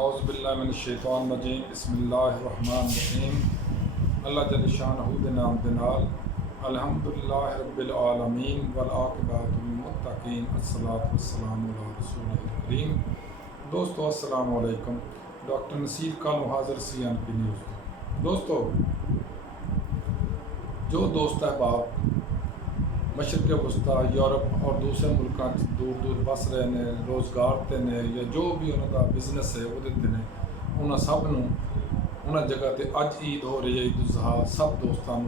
औज़ुबिल्लाहिमिनश्शैतानिर्रजीम बिस्मिल्लाहिर्रहमानिर्रहीम। अल्लाह जल्ल शानहू दे नाम दे नाल अल्हम्दुलिल्लाहि रब्बिल आलमीन वल आक़िबतु लिल मुत्तक़ीन अस्सलातु वस्सलामु अला रसूलिल करीम। दोस्तों अस्सलामु अलैकुम। डॉक्टर नसीर कालू हाज़िर CNP न्यूज़। दोस्तों, जो दोस्त अहबाब मशरक़ वस्ता यूरोप और दूसरे मुल्कों दूर दूर बस रहे ने, रोज़गार ते ने या जो भी उन्होंने बिजनेस है वो ने, उन्होंने सब उन्होंने जगह ते अज ईद हो रही है, ईद उल ज़ुहा। सब दोस्तों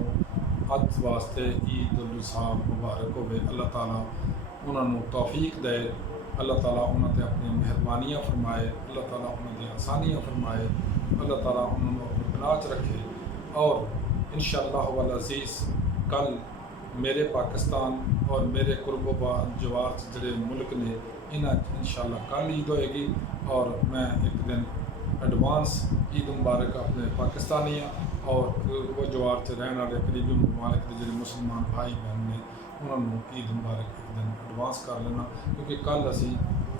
अज वास्ते ईद उल ज़ुहा मुबारक होवे। अल्लाह ताला उन्होंने तौफीक दे, अल्लाह ताला उन्होंने अपनी मेहरबानियाँ फरमाए, अल्लाह ताला उन्होंने आसानियाँ फरमाए, अल्लाह ताला उन्होंने अपने पनाह च रखे। और इंशाअल्लाह वल अज़ीज़ कल मेरे पाकिस्तान और मेरे कुर्बो जवार जोड़े मुल्क ने इन्हें इंशाअल्लाह कल ईद होएगी। और मैं एक दिन एडवांस ईद मुबारक अपने पाकिस्तानियों और कुर्बो जवार से रहने वाले करीबी ममालिक के जो मुसलमान भाई बहन ने उन्होंने ईद मुबारक एक दिन एडवांस कर लेना, क्योंकि कल असी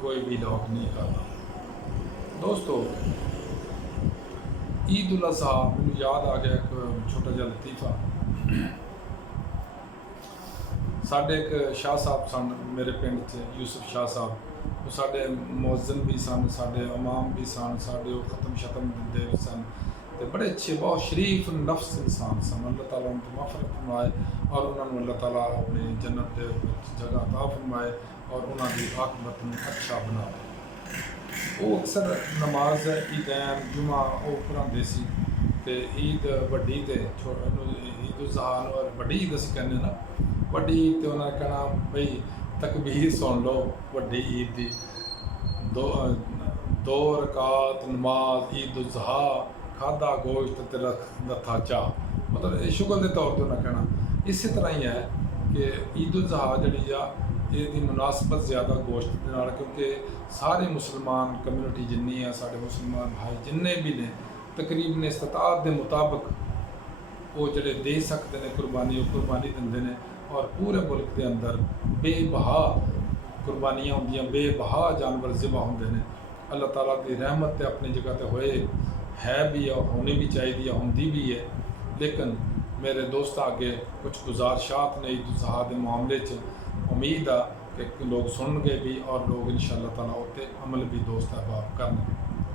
कोई भी लॉक नहीं करना। दोस्तों, ईद उल अज़हा मैंने याद आ गया एक छोटा जहा लतीफ़ा। साढ़े एक शाह साहब सन मेरे पिंड च, यूसुफ शाह साहब, वो साढ़े मुअज़्ज़िन भी सन, साढ़े इमाम भी सन, साढ़े ख़त्म शतम दिंदे भी सन, तो बड़े अच्छे बहुत शरीफ नफ्स इंसान सन। अल्लाह ताला उनको मग़फ़िरत फरमाए और उन्होंने अल्लाह ताला अपनी जन्नत के जगह अता फरमाए और उन्होंने आक़िबत में अच्छा बनाए। वो अक्सर नमाज ईदैन जुमा वो पढ़ाते सी, ते ईद वड्डी ते ईद उल ज़ुहा और वड्डी ईद असीं कहने ना, वड्डी ईद तो उन्होंने कहना बई तकबीर सुन लो वड्डी ईद की, दो रकात नमाज ईद उल ज़ुहा, खादा गोश्त ते लथा चाह, मतलब शुगर के तौर पर उन्हें कहना। इस तरह ही है कि ईद उल ज़ुहा जी ये मुनासबत ज़्यादा गोश्त के नाल, क्योंकि सारे मुसलमान कम्यूनिटी जिन्नी है, साढ़े मुसलमान भाई जिन्ने भी ने तकरीबन इस्तात के मुताबिक वो जड़े दे सकते हैं कुर्बानी, वो कुर्बानी देंगे ने। और पूरे मुल्क के अंदर बेबहा कुर्बानियाँ होंदियां, बेबहा जानवर ज़िबा होंदे ने। अल्लाह ताला की रहमत अपनी जगह पर होए है भी और होनी भी चाहिए, होंदी भी है। लेकिन मेरे दोस्त आगे कुछ गुजारिशात ने ईद उल ज़ुहा के मामले च, उम्मीद आ कि लोग सुनगे भी और लोग इंशाअल्लाह ताला उत्ते अमल भी दोस्त अहबाब करनगे।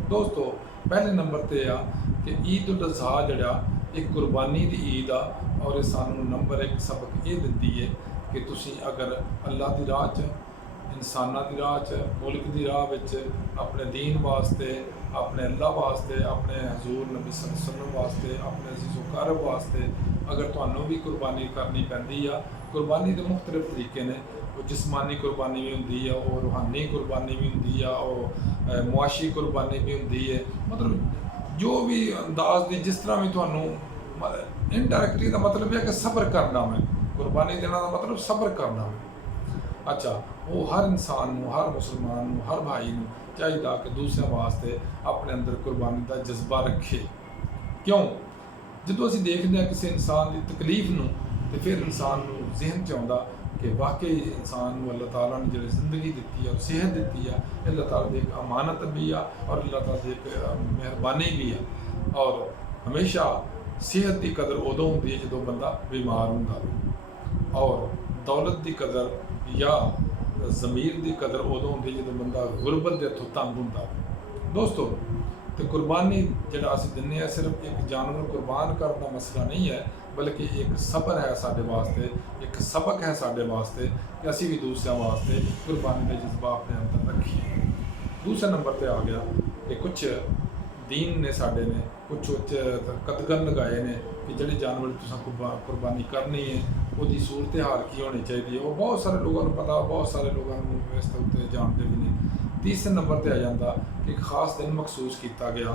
दोस्तों, पहले नंबर पर आ कि ईद उल ज़ुहा जड़ा एक कुर्बानी की ईद आ, और ये सानू नंबर एक सबक ये दिंदी है कि तुसी अगर अल्लाह की राह च, इंसाना की राह च, मुल्क की राह विच अपने दीन वास्ते, अपने अल्लाह वास्ते, अपने हजूर नबी सल्लल्लाहु अलैहि वसल्लम वास्ते, अपने अज़ीज़ो क़रीब वास्ते अगर तुहानू भी कुर्बानी करनी पैंदी आ। कुर्बानी के मुख्तलिफ तरीके ने, वो जिस्मानी कुर्बानी भी होंदी है, और रूहानी कुर्बानी भी होंदी है, और मुआशी कुर्बानी भी होंदी है। मतलब जो भी अंदाज दी जिस तरह भी तुहानू इनडायरेक्टली का मतलब है कि सब्र करना है, कुर्बानी देना का मतलब सब्र करना है। अच्छा, वो हर इंसान को, हर मुसलमान को, हर भाई को चाहिए कि दूसरे वास्ते अपने अंदर कुर्बानी का जज्बा रखे। क्यों? जो असीं देखते हैं किसी इंसान की तकलीफ नूं, तो फिर इंसान को जहन च आउंदा कि वाकई इंसान को अल्लाह ताला ने जो जिंदगी दी है और सेहत दी है, अल्लाह ताला की एक अमानत भी है और अल्लाह ताला की एक मेहरबानी भी है। और हमेशा सेहत की कदर उदों होंदी है जो बंदा बीमार होंदा, और दौलत की कदर या ज़मीर की कदर उदों होंदी जो बंदा गुरबत के हथों तंग होंदा। दोस्तों, तो कुर्बानी जिहड़ा असीं दिन्ने आ सिर्फ एक जानवर कुर्बान करने का मसला नहीं है, बल्कि एक सब्र है साडे वास्ते, एक सबक है साडे वास्ते कि असीं भी दूसरे वास्ते कुर्बानी का जज्बा अपने अंदर रखिए। दूसरे नंबर पर आ गया कि कुछ दीन ने साडे ने कुछ कदगन लगाए ने कि जिहड़े जानवर तुसां कुर्बानी करनी है उसकी सूरत हाल की होनी चाहिए। वो बहुत सारे लोगों को पता, बहुत सारे लोगों को इस उत्ते जानते भी नहीं। तीसरे नंबर पर आ जाता कि एक खास दिन मखसूस किया गया,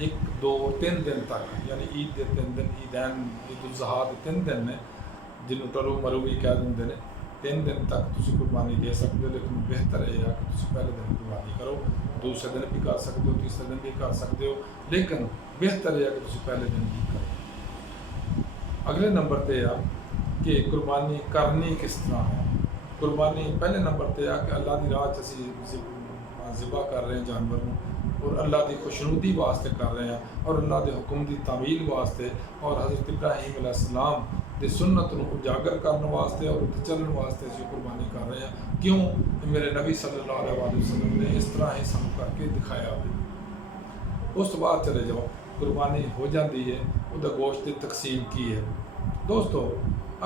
1 2 3 दिन तक, यानी ईद के 3 दिन, ईदैन ईद उल ज़ुहा के 3 दिन ने, जिन्होंने टरू मरू भी कह देंगे ने। 3 दिन तक तुम कुर्बानी दे सकते हो, लेकिन बेहतर यह है कि तुम पहले दिन कुर्बानी करो, दूसरे दिन भी कर सकते हो, तीसरे दिन भी कर सकते हो, लेकिन बेहतर यह है कि तुम पहले दिन भी करो। अगले नंबर पर आ कि कुर्बानी करनी किस तरह है। कुर्बानी पहले नंबर पर आ कि अल्लाह की राह च असीं ज़िबा कर रहे हैं जानवर ਨੂੰ और अल्लाह की खुशनुदी वास्ते कर रहे हैं और अल्लाह के हुक्म की तामील वास्ते और हज़रत इब्राहीम अलैहिस्सलाम की सुन्नत ਨੂੰ उजागर करने वास्ते और उत्ते चलने वास्ते असीं कुर्बानी कर रहे हैं। क्यों? मेरे नबी सल्लल्लाहु अलैहि वसल्लम ने इस तरह ही सानू करके दिखाया है। उस तो बाद चले जाओ कुर्बानी हो जाती है, उसका गोश्त की तकसीम की है। दोस्तों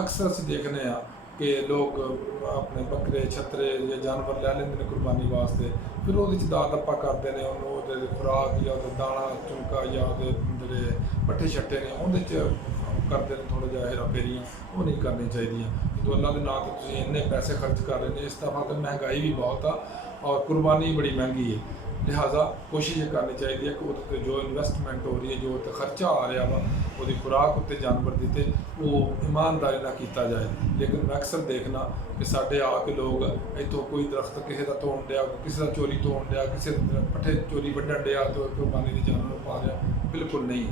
अक्सर असीं देखने हैं कि लोग अपने बकरे छतरे या जानवर लै लेंदे ने कुर्बानी वास्ते, फिर ਉਹਦੇ 'ਚ दा दप्पा करते हैं, ਉਹਦੇ खुराक या ਉਹਦਾ दाना चुनका या ਉਹਦੇ ਜਿਹੜੇ पट्ठे छट्टे ने ਉਹਦੇ 'ਚ ਕਰਦੇ ਨੇ थोड़ा ਜਿਹਾ हेरा फेरियां, ਉਹ नहीं करनी चाहिए। तो अल्लाह के नाम से तुसीं इन्ने पैसे खर्च कर रहे हैं, इस दफ़ा तो महंगाई भी बहुत आ और कुर्बानी बड़ी महंगी है, लिहाजा कोशिश ये करनी चाहिए कि वो जो इन्वेस्टमेंट हो रही है, जो उत्ते खर्चा आ रहा वा वो खुराक उत्ते जानवर दी ते वो ईमानदारी ना किया जाए। लेकिन मैं अक्सर देखना कि साढ़े आके लोग इतों कोई दरख्त किसी का तोड़ दिया, किसी का चोरी तोड़ दिया, किसी पट्ठे चोरी वड्ढन दिया तो कुर्बानी के जानवर पा रहा, बिल्कुल नहीं,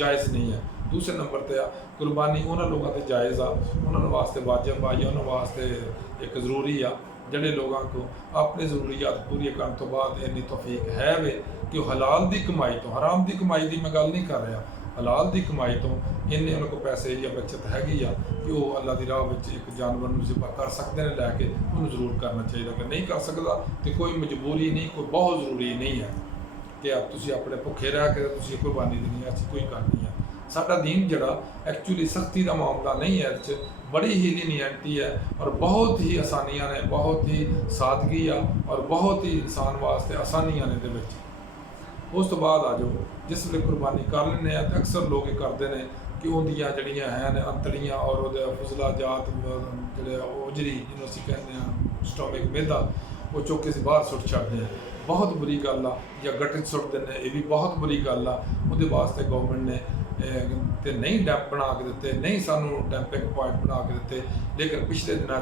जायज़ नहीं है। दूसरे नंबर पर कुर्बानी उन्होंने लोगों से जायज़ आ, उन्होंने वास्ते वाजिब आ या उन्होंने वास्ते एक ज़रूरी आ ਜਿਹੜੇ ਲੋਕਾਂ को अपनी ਜ਼ਰੂਰੀਅਤ पूरी करने तो बाद इन्नी तौफीक है वे कि वो हलाल की कमाई तो, हराम की कमाई की मैं गल नहीं कर रहा, हलाल की कमाई तो इन्ने उन्होंने को पैसे या बचत हैगी आ कि वो अल्लाह की राह में एक जानवर को ज़िबा कर सकते हैं लैके, उन्होंने जरूर करना चाहिए। अगर नहीं कर सकता तो कोई मजबूरी नहीं, कोई बहुत ज़रूरी नहीं है कि आप तुसी अपने भुखे रह के तुसी कुर्बानी देनी है, ऐसी कोई गल नहीं है। साडा दीन जड़ा एक्चुअली सख्ती का मामला नहीं है, इस बड़ी ही लीनियंटी है और बहुत ही आसानियां ने, बहुत ही सादगी आ और बहुत ही इंसान वास्ते आसानियां ने दे विच। उस तो बाद आ जाओ जिस वे कुर्बानी कर लेने तो अक्सर लोग ये करते हैं कि उनदियां जड़ियां हैं अंतड़ियां और वो फुजला जात जो ओजरी जिन्होंं असीं कहते हैं स्टोमिक मैदा, वो चुक के बाहर सुट छड्डते हैं, बहुत बुरी गल आ, या गट्टे सुट देने, ये भी बहुत बुरी गल आ। उहदे वास्ते गवर्नमेंट ने तो नहीं डैंप बना के दिते, नहीं सानू डैंपिंग पॉइंट बना के दिते, लेकिन पिछले दिनों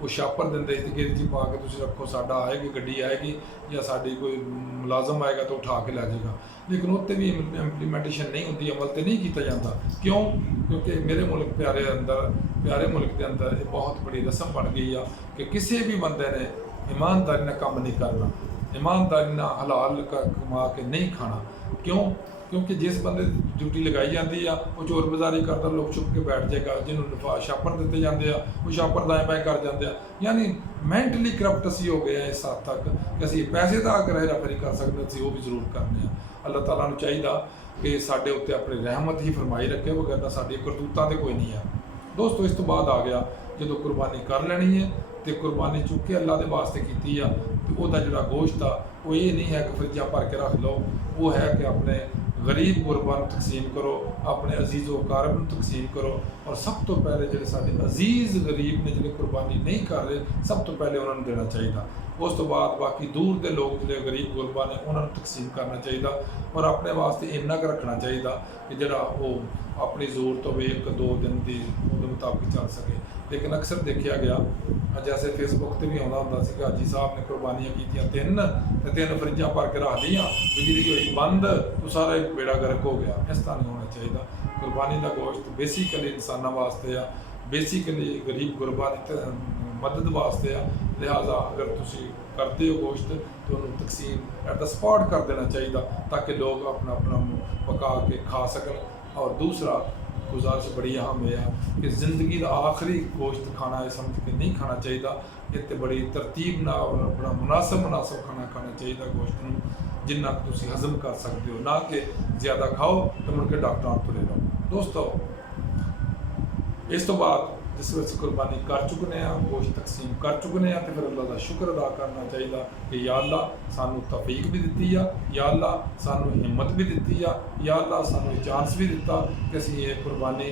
वो छापर देंदे कि गिरजी पा के तुसीं रखो, साडा आएगी गड्डी आएगी या साडी कोई मुलाजम आएगा तो उठा के लै जाएगा, लेकिन उत्ते भी इंप्लीमेंटेशन नहीं होती, अमल तो नहीं किया जाता। क्यों? क्योंकि मेरे मुल्क प्यारे मुल्क के अंदर ये बहुत बड़ी रस्म बन गई है कि किसी भी बंदे ने ईमानदारी ना काम नहीं करना, ईमानदारी ना हलाल कमा के नहीं खाना। क्यों? क्योंकि जिस बंदे ड्यूटी लगाई जाती है वो चोर बाजारी करता, लोग छुप के बैठ जाएगा, जिन्होंने छापर दिते जाते हैं वो छापर दाएं बाएं कर जाते हैं, यानी मैंटली करप्ट असी हो गए हैं इस हद तक कि असी पैसे का अगर हेराफेरी कर सकते असी वो भी जरूर करने। अल्लाह ताला नूं चाहिए कि साडे उत्ते अपनी रहमत ही फरमाई रखे, वगैरह साडी करतूतां ते कोई नहीं है। दोस्तों इस तो बाद आ गया जो कुर्बानी कर लेनी है तो कुर्बानी चुक के अल्लाह के वास्ते की आ, तो वह जोड़ा गोश्त आ वो ये नहीं है कि फ्रिजा भर के रख लो, वो है कि अपने गरीब गुरबा तकसीम करो, अपने अजीज़ व कारब तकसीम करो, और सब तो पहले जो साढ़े अजीज़ गरीब ने जो कुर्बानी नहीं कर रहे सब तो पहले उन्होंने देना चाहिए। उस तो बाद बाकी दूर के लोग जो गरीब गुरबा ने उन्होंने तकसीम करना चाहिए और अपने वास्ते इन्ना क रखना चाहिए कि जरा वो अपनी जरूरत हो 1-2 दिन की मुताबिक चल सके। लेकिन अक्सर देखा गया जैसे फेसबुक पर भी आता होंगे कि हाजी साहब ने कुर्बानियाँ की 3 फ्रिजा भर के रख लिया, बिजली हुई बंद तो सारा एक बेड़ा गर्क हो गया। इस तरह नहीं होना चाहिए। कुर्बानी का गोश्त बेसिकली इंसानों वास्ते आ, बेसिकली गरीब गुरबा की मदद वास्ते आ, लिहाजा अगर तुम करते हो गोश्त तो उन्होंने तकसीम एट द स्पॉट कर देना चाहिए ताकि लोग अपना अपना पका के खा सकन। और दूसरा गुजारिश बड़ी अहम है कि ज़िंदगी का आखिरी गोश्त खाना है समझ के नहीं खाना चाहिए, इतने बड़ी तरतीब ना और बड़ा मुनासिब खाना खाना चाहिए गोश्त में जिन्ना तुम हजम कर सकते हो, ना कि ज़्यादा खाओ तो मुड़ के डॉक्टर तुरे रहो। दोस्तों इस तो बाद जिस वे कुर्बानी कर चुकने गोश्त तकसीम कर चुकने तो फिर अल्लाह का शुक्र अदा करना चाहिए कि या अल्लाह सानू तौफीक भी दी है, या अल्लाह सानू हिम्मत भी दी है, या अल्लाह सानू चांस भी दिता कि असीं ये कुर्बानी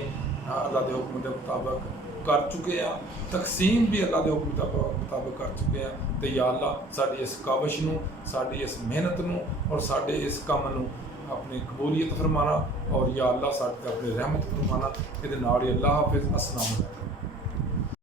अल्लाह के हुक्म के मुताबिक कर चुके हैं, तकसीम भी अल्लाह के हुक्म के मुताबिक कर चुके हैं। तो या अल्लाह साडी इस काविश नूं, साडी इस मेहनत नूं और साडे इस काम नूं अपनी कबूलियत फरमाना और या अल्लाह साडे अपनी रहमत फरमाना। ये अल्लाह हाफिज़। अस्सलाम वालेकुम।